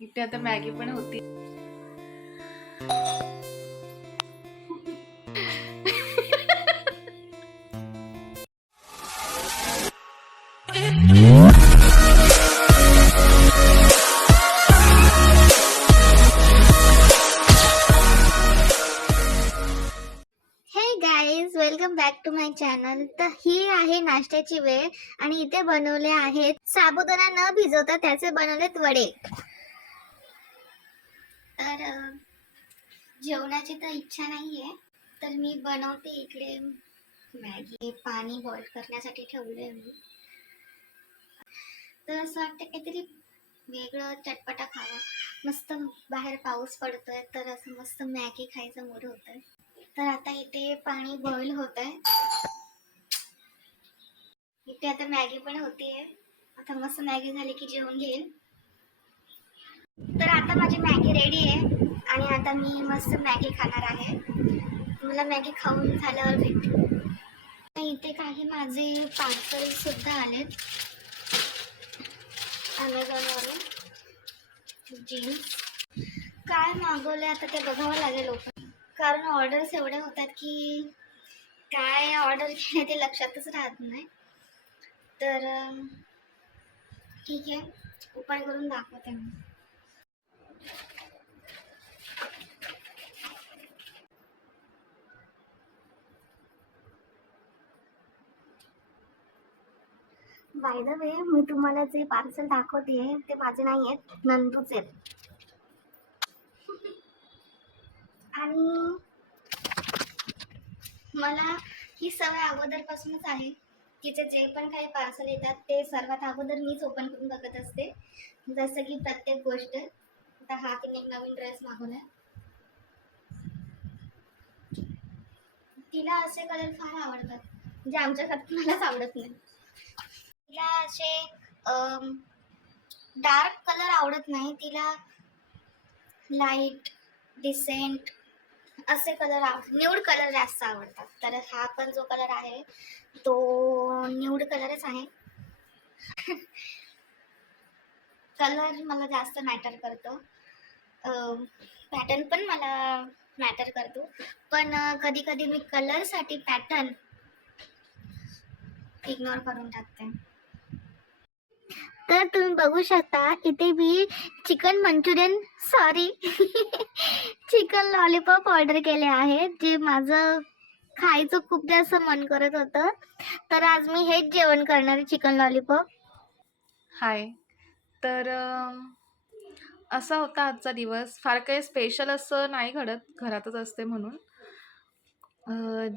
इथे आता मॅगी पण होती. Guys, welcome back to my channel. तर ही आहे नाश्त्याची वेळ आणि इथे बनवले आहेत साबुदाणा न भिजवता त्याचे बनवलेत वडे. तर जेवणाची तर इच्छा नाहीये, तर मी बनवते. इकडे मॅगी पाणी बॉईल करण्यासाठी ठेवले मी. तर असं वाटतं काहीतरी वेगळं चटपटा खावा. मस्त बाहेर पाऊस पडतोय तर असं मस्त मॅगी खायचं मूड होतंय. तर आता इथे पाणी बॉईल होत आहे. इथे आता मॅगी पण होतीये. आता मस्त मॅगी झाली की जेवून घेईन. तर आता माझी मॅगी रेडी आहे आणि आता मी मस्त मॅगी खाणार आहे. मला मॅगी खाऊन झाल्यावर भेटते. इथे काही माझे पार्सल सुद्धा आलेत अमेझॉनवरून. जीन्स काय मागवले आता ते बघावं लागेल कारण ऑर्डर्स एवढे होतात की काय ऑर्डर केले ते लक्षातच राहत नाही. तर ठीक आहे, ओपन करून दाखवते मी. बाय द वे, मी तुम्हाला जे पार्सल दाखवते ते माझे नाही आहेत, नंदूचे आहेत. आणि मला ही सवय अगोदरपासूनच आहे की जे पण काही पार्सल येतात ते सर्वात अगोदर मीच ओपन करून बघत असते. जसं की प्रत्येक गोष्ट. आता हा तिने एक नवीन ड्रेस मागवलाय. तिला असे कलर फार आवडतात, म्हणजे आमच्या घरात मलाच आवडत नाही. तिला असे डार्क कलर आवडत नाही. तिला लाईट डिसेंट असे कलर न्यूड कलर जास्त आवडतात. तर हा पण जो कलर आहे तो न्यूड कलरच आहे. कलर मला जास्त मॅटर करतो. पॅटर्न पण मला मॅटर करतो, पण कधी कधी मी कलरसाठी पॅटर्न इग्नोर करून टाकते. तर तुम्ही बघू शकता इथे मी चिकन लॉलीपॉप ऑर्डर केले आहेत, जे माझं खायचं खूप जास्त मन करत होतं. तर आज मी हेच जेवण करणार आहे, चिकन लॉलीपॉप. हाय. तर असा होता आजचा दिवस. फार काही स्पेशल असं नाही घडत, घरातच असते म्हणून.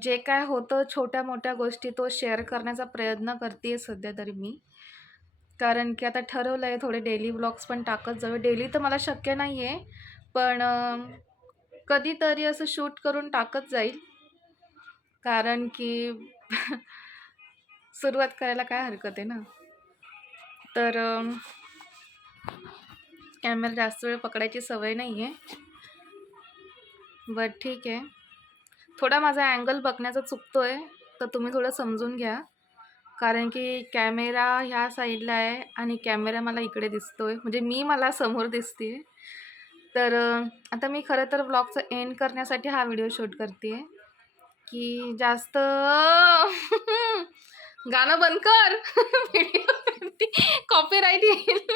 जे काय होतं छोट्या मोठ्या गोष्टी तो शेअर करण्याचा प्रयत्न करते सध्या तरी मी. कारण की आता ठरवलं आहे थोडे डेली व्लॉग्स पण टाकत जाऊ. डेली तर मला शक्य नाही आहे, पण कधीतरी असं शूट करून टाकत जाईल. कारण की सुरुवात करायला काय हरकत आहे ना. तर कॅमेरा जास्त वेळ पकडायची सवय नाही आहे, बट ठीक आहे. थोडा माझा अँगल बघण्याचा चुकतो आहे, तर तुम्ही थोडं समजून घ्या. कारण की कॅमेरा ह्या साईडला आहे आणि कॅमेरा मला इकडे दिसतो आहे, म्हणजे मी मला समोर दिसते आहे. तर आता मी खरं तर व्लॉगचं एंड करण्यासाठी हा व्हिडिओ शूट करते आहे की जास्त गाणं बंद कर. व्हिडिओ कॉपीराईट येईल.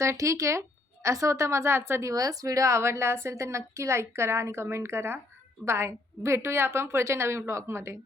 तर ठीक आहे, असं होता माझा आजचा दिवस. व्हिडिओ आवडला असेल तर नक्की लाईक करा आणि कमेंट करा. बाय. भेटूया आपण पुढच्या नवीन व्लॉगमध्ये.